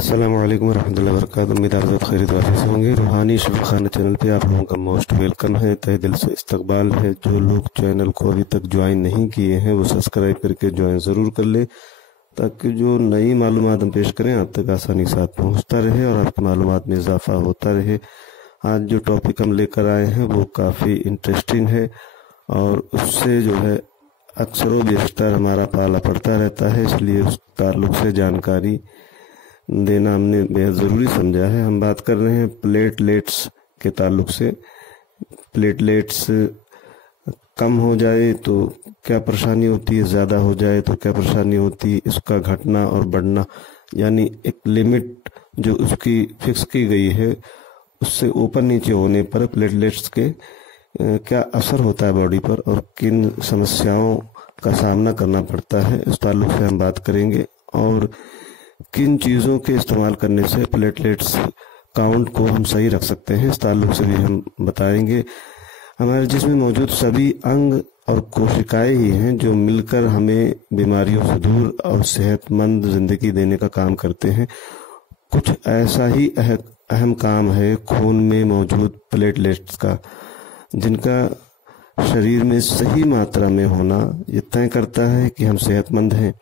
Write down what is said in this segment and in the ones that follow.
अस्सलाम वालेकुम रहमतुल्लाहि व बरकातुहू। उम्मीद है आप खैरियत वाफियत से होंगे। रूहानी शफा खाना चैनल पे आप लोगों का मोस्ट वेलकम है, तहे दिल से इस्तकबाल है। जो लोग चैनल को अभी तक ज्वाइन नहीं किए हैं वो सब्सक्राइब करके ज्वाइन ज़रूर कर ले, ताकि जो नई मालूमात हम पेश करें आप तक आसानी के साथ पहुँचता रहे और आपकी मालूमात में इजाफा होता रहे। आज जो टॉपिक हम लेकर आए हैं वो काफ़ी इंटरेस्टिंग है और उससे जो है अक्सर व बेशतर हमारा पाला पड़ता रहता है, इसलिए उस ताल्लुक से जानकारी देना हमने बेहद ज़रूरी समझा है। हम बात कर रहे हैं प्लेटलेट्स के ताल्लुक से। प्लेटलेट्स कम हो जाए तो क्या परेशानी होती है, ज़्यादा हो जाए तो क्या परेशानी होती है, इसका घटना और बढ़ना, यानी एक लिमिट जो उसकी फिक्स की गई है उससे ऊपर नीचे होने पर प्लेटलेट्स के क्या असर होता है बॉडी पर और किन समस्याओं का सामना करना पड़ता है, इस ताल्लुक से हम बात करेंगे। और किन चीज़ों के इस्तेमाल करने से प्लेटलेट्स काउंट को हम सही रख सकते हैं, इस ताल्लुक से भी हम बताएंगे। हमारे जिस्म में मौजूद सभी अंग और कोशिकाएं ही हैं जो मिलकर हमें बीमारियों से दूर और सेहतमंद जिंदगी देने का काम करते हैं। कुछ ऐसा ही अहम काम है खून में मौजूद प्लेटलेट्स का, जिनका शरीर में सही मात्रा में होना ये तय करता है कि हम सेहतमंद हैं।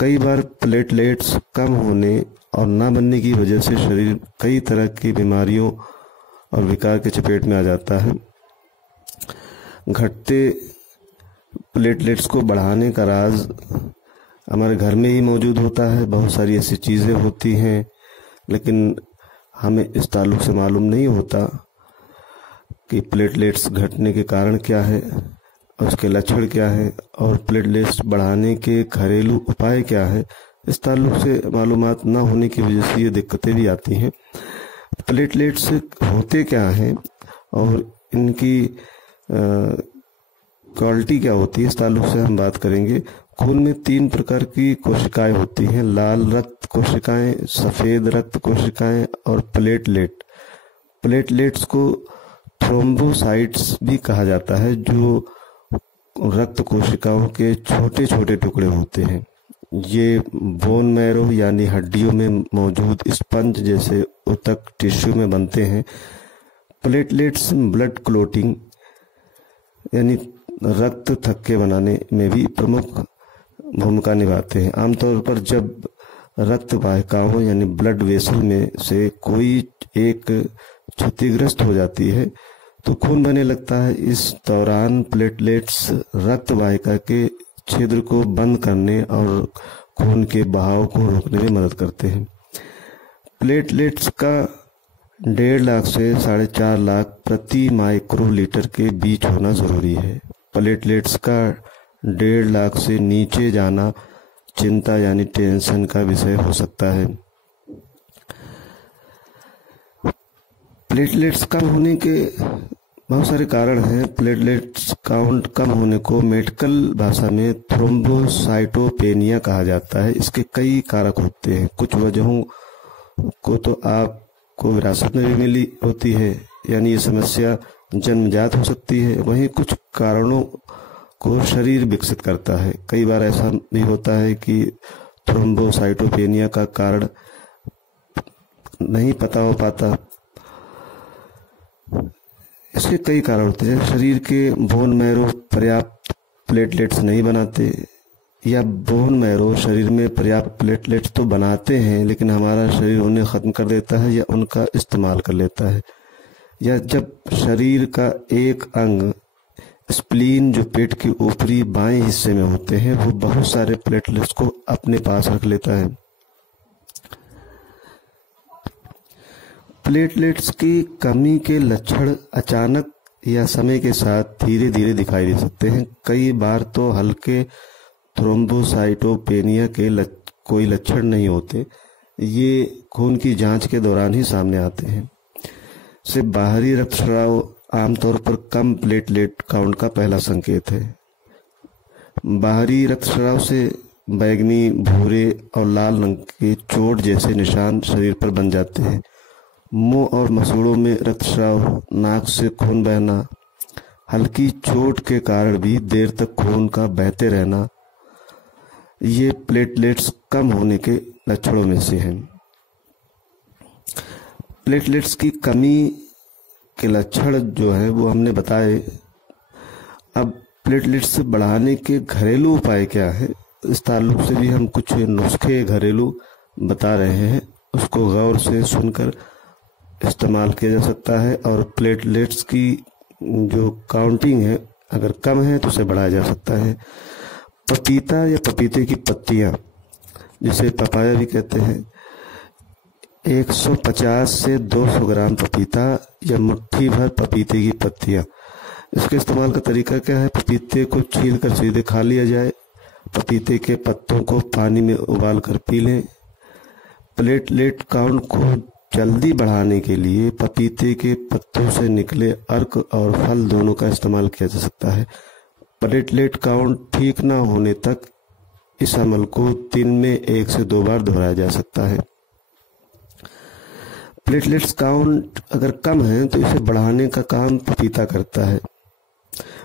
कई बार प्लेटलेट्स कम होने और ना बनने की वजह से शरीर कई तरह की बीमारियों और विकार के चपेट में आ जाता है। घटते प्लेटलेट्स को बढ़ाने का राज हमारे घर में ही मौजूद होता है। बहुत सारी ऐसी चीज़ें होती हैं लेकिन हमें इस ताल्लुक से मालूम नहीं होता कि प्लेटलेट्स घटने के कारण क्या है, उसके लक्षण क्या है और प्लेटलेट्स बढ़ाने के घरेलू उपाय क्या है। इस ताल्लुक से मालूमात ना होने की वजह से ये दिक्कतें भी आती हैं। प्लेटलेट्स होते क्या हैं और इनकी क्वालिटी क्या होती है, इस ताल्लुक से हम बात करेंगे। खून में 3 प्रकार की कोशिकाएं होती हैं, लाल रक्त कोशिकाएं, सफ़ेद रक्त कोशिकाएं और प्लेटलेट। प्लेटलेट्स को थ्रोम्बोसाइट्स भी कहा जाता है, जो रक्त कोशिकाओं के छोटे छोटे टुकड़े होते हैं। ये बोन मैरो यानी हड्डियों में मौजूद स्पंज जैसे ऊतक टिश्यू में बनते हैं। प्लेटलेट्स ब्लड क्लोटिंग यानी रक्त थक्के बनाने में भी प्रमुख भूमिका निभाते हैं। आमतौर पर जब रक्त वाहिकाओं यानी ब्लड वेसल में से कोई एक क्षतिग्रस्त हो जाती है तो खून बहने लगता है। इस दौरान प्लेटलेट्स रक्त वाहिका के छिद्र को बंद करने और खून के बहाव को रोकने में मदद करते हैं। प्लेटलेट्स का 1.5 लाख से 4.5 लाख प्रति माइक्रोलीटर के बीच होना जरूरी है। प्लेटलेट्स का 1.5 लाख से नीचे जाना चिंता यानी टेंशन का विषय हो सकता है। प्लेटलेट्स कम होने के बहुत सारे कारण हैं। प्लेटलेट्स काउंट कम होने को मेडिकल भाषा में थ्रोम्बोसाइटोपेनिया कहा जाता है। इसके कई कारक होते हैं। कुछ वजहों को तो आपको विरासत में भी मिली होती है, यानी ये समस्या जन्मजात हो सकती है। वहीं कुछ कारणों को शरीर विकसित करता है। कई बार ऐसा भी होता है कि थ्रोम्बोसाइटोपेनिया का कारण नहीं पता हो पाता। इसके कई कारण होते हैं। शरीर के बोन मैरो पर्याप्त प्लेटलेट्स नहीं बनाते, या बोन मैरो शरीर में पर्याप्त प्लेटलेट्स तो बनाते हैं लेकिन हमारा शरीर उन्हें ख़त्म कर देता है या उनका इस्तेमाल कर लेता है। या जब शरीर का एक अंग स्प्लीन जो पेट के ऊपरी बाएं हिस्से में होते हैं वो बहुत सारे प्लेटलेट्स को अपने पास रख लेता है। प्लेटलेट्स की कमी के लक्षण अचानक या समय के साथ धीरे धीरे दिखाई दे सकते हैं। कई बार तो हल्के थ्रोम्बोसाइटोपेनिया के कोई लक्षण नहीं होते, ये खून की जांच के दौरान ही सामने आते हैं। सिर्फ बाहरी रक्तस्राव आमतौर पर कम प्लेटलेट काउंट का पहला संकेत है। बाहरी रक्तस्राव से बैंगनी, भूरे और लाल रंग के चोट जैसे निशान शरीर पर बन जाते हैं। मुंह और मसूड़ों में रक्तस्राव, नाक से खून बहना, हल्की चोट के कारण भी देर तक खून का बहते रहना, ये प्लेटलेट्स कम होने के लक्षणों में से हैं। प्लेटलेट्स की कमी के लक्षण जो है वो हमने बताए। अब प्लेटलेट्स बढ़ाने के घरेलू उपाय क्या है, इस ताल्लुक से भी हम कुछ नुस्खे घरेलू बता रहे हैं, उसको गौर से सुनकर इस्तेमाल किया जा सकता है। और प्लेटलेट्स की जो काउंटिंग है अगर कम है तो उसे बढ़ाया जा सकता है। पपीता या पपीते की पत्तियां, जिसे पपाया भी कहते हैं, 150 से 200 ग्राम पपीता या मुट्ठी भर पपीते की पत्तियां। इसके इस्तेमाल का तरीका क्या है, पपीते को छील कर सीधे खा लिया जाए। पपीते के पत्तों को पानी में उबाल कर पी लें। प्लेटलेट काउंट को जल्दी बढ़ाने के लिए पपीते के पत्तों से निकले अर्क और फल दोनों का इस्तेमाल किया जा सकता है। प्लेटलेट काउंट ठीक ना होने तक इस अमल को दिन में 1 से 2 बार दोहराया जा सकता है। प्लेटलेट्स काउंट अगर कम है तो इसे बढ़ाने का काम पपीता करता है।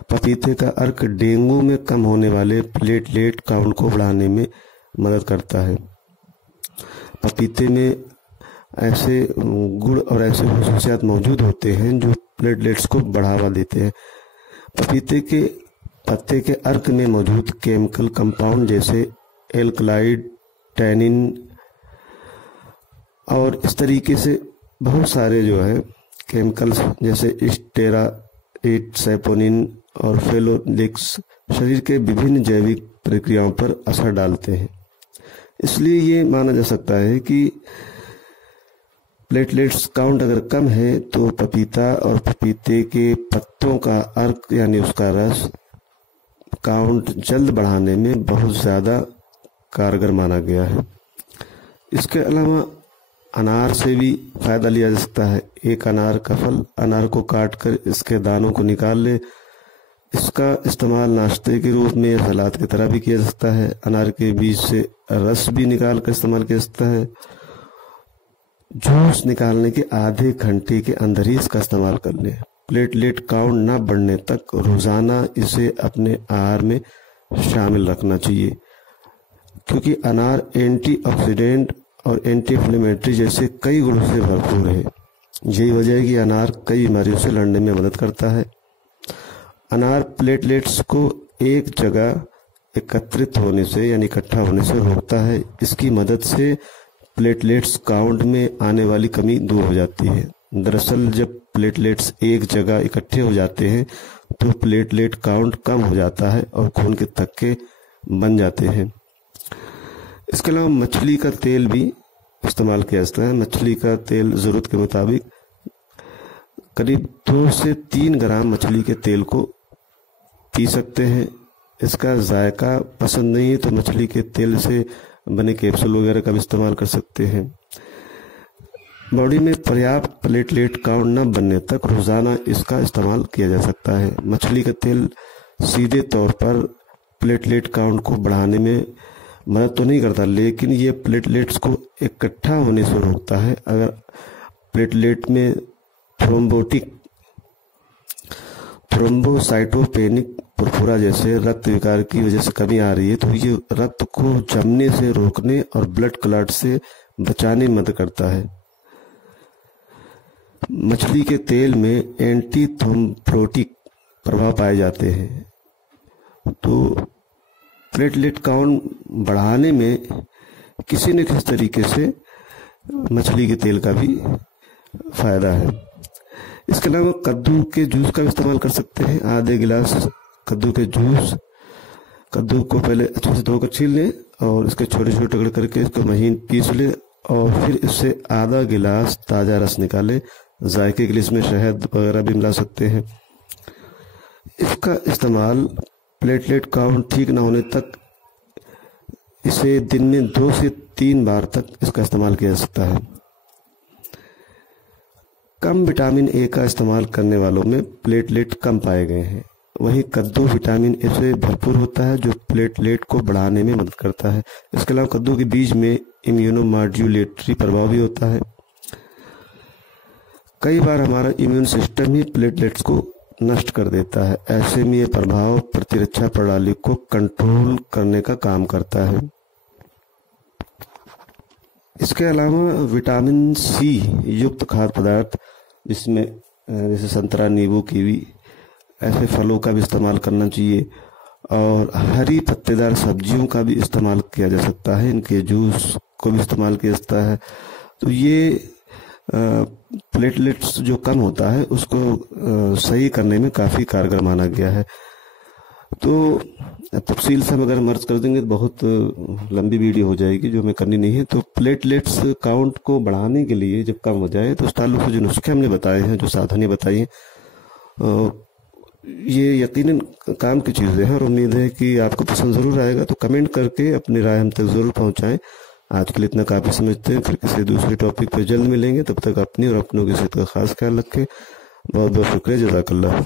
पपीते का अर्क डेंगू में कम होने वाले प्लेटलेट काउंट को बढ़ाने में मदद करता है। पपीते में ऐसे गुण और ऐसे खसूसियात मौजूद होते हैं जो प्लेटलेट्स को बढ़ावा देते हैं। पपीते के पत्ते के अर्क में मौजूद केमिकल कंपाउंड जैसे एल्कलाइड, टैनिन और इस तरीके से बहुत सारे जो है केमिकल्स जैसे स्टेराइड, सैपोनिन और फेनोलिक्स शरीर के विभिन्न जैविक प्रक्रियाओं पर असर डालते हैं। इसलिए ये माना जा सकता है कि प्लेटलेट्स काउंट अगर कम है तो पपीता और पपीते के पत्तों का अर्क यानी उसका रस काउंट जल्द बढ़ाने में बहुत ज़्यादा कारगर माना गया है। इसके अलावा अनार से भी फायदा लिया जा सकता है। एक अनार का फल, अनार को काट कर इसके दानों को निकाल ले। इसका इस्तेमाल नाश्ते के रूप में या सलाद की तरह भी किया जा सकता है। अनार के बीज से रस भी निकाल कर इस्तेमाल किया जा सकता है। जूस निकालने के आधे घंटे के अंदर ही इसका इस्तेमाल कर ले। प्लेटलेट काउंट न बढ़ने तक रोजाना इसे अपने आहार में शामिल रखना चाहिए, क्योंकि अनार एंटीऑक्सीडेंट और एंटी इन्फ्लेमेटरी जैसे कई गुणों से भरपूर है। यही वजह है कि अनार कई बीमारियों से लड़ने में मदद करता है। अनार प्लेटलेट्स को एक जगह एकत्रित होने से यानी इकट्ठा होने से रोकता है। इसकी मदद से प्लेटलेट्स काउंट में आने वाली कमी दूर हो जाती है। दरअसल जब प्लेटलेट्स एक जगह इकट्ठे हो जाते हैं तो प्लेटलेट काउंट कम हो जाता है और खून के थक्के बन जाते हैं। इसके अलावा मछली का तेल भी इस्तेमाल किया जाता है। मछली का तेल ज़रूरत के मुताबिक करीब 2 से 3 ग्राम मछली के तेल को पी सकते हैं। इसका जायका पसंद नहीं है तो मछली के तेल से बने कैप्सूल वगैरह का भी इस्तेमाल कर सकते हैं। बॉडी में पर्याप्त प्लेटलेट काउंट न बनने तक रोजाना इसका इस्तेमाल किया जा सकता है। मछली का तेल सीधे तौर पर प्लेटलेट काउंट को बढ़ाने में मदद तो नहीं करता, लेकिन ये प्लेटलेट्स को इकट्ठा होने से रोकता है। अगर प्लेटलेट में थ्रोम्बोसाइटोपेनिक पुरपुरा जैसे रक्त विकार की वजह से कमी आ रही है तो ये रक्त को जमने से रोकने और ब्लड क्लॉट से बचाने में मदद करता है। मछली के तेल में एंटी थ्रोम्बोटिक प्रभाव पाए जाते हैं, तो प्लेटलेट काउंट बढ़ाने में किसी न किसी तरीके से मछली के तेल का भी फायदा है। इसके अलावा कद्दू के जूस का भी इस्तेमाल कर सकते हैं। आधे गिलास कद्दू के जूस, कद्दू को पहले अच्छे से धोकर छील लें और इसके छोटे छोटे टुकड़े करके इसको महीन पीस लें और फिर इससे आधा गिलास ताज़ा रस निकालें। जायके के लिए इसमें शहद वगैरह भी मिला सकते हैं। इसका इस्तेमाल प्लेटलेट काउंट ठीक ना होने तक इसे दिन में 2 से 3 बार तक इसका इस्तेमाल किया जा सकता है। कम विटामिन ए का इस्तेमाल करने वालों में प्लेटलेट कम पाए गए हैं। वहीं कद्दू विटामिन ए से भरपूर होता है जो प्लेटलेट को बढ़ाने में मदद करता है। इसके अलावा कद्दू के बीज में इम्यूनोमॉड्यूलेटरी प्रभाव भी होता है। कई बार हमारा इम्यून सिस्टम ही प्लेटलेट्स को नष्ट कर देता है। ऐसे में ये प्रभाव प्रतिरक्षा प्रणाली को कंट्रोल करने का काम करता है। इसके अलावा विटामिन सी युक्त खाद्य पदार्थ जिसमें जैसे संतरा, नींबू, कीवी ऐसे फलों का भी इस्तेमाल करना चाहिए। और हरी पत्तेदार सब्जियों का भी इस्तेमाल किया जा सकता है, इनके जूस को भी इस्तेमाल किया जाता है। तो ये प्लेटलेट्स जो कम होता है उसको सही करने में काफ़ी कारगर माना गया है। तो तफसील से हम अगर मर्ज कर देंगे तो बहुत लंबी वीडियो हो जाएगी, जो हमें करनी नहीं है। तो प्लेटलेट्स काउंट को बढ़ाने के लिए जब कम हो जाए तो उस ताल्लुक से जो नुस्खे हमने बताए हैं, जो सावधानी बताई हैं, ये यकीनन काम की चीज़ें हैं और उम्मीद है कि आपको पसंद ज़रूर आएगा। तो कमेंट करके अपनी राय हम तक ज़रूर पहुंचाएं। आज के लिए इतना काफ़ी समझते हैं, फिर किसी दूसरे टॉपिक पर जल्द मिलेंगे। तब तक अपनी और अपनों की सेहत का खास ख्याल रखें। बहुत बहुत शुक्रिया, जज़ाकल्लाह।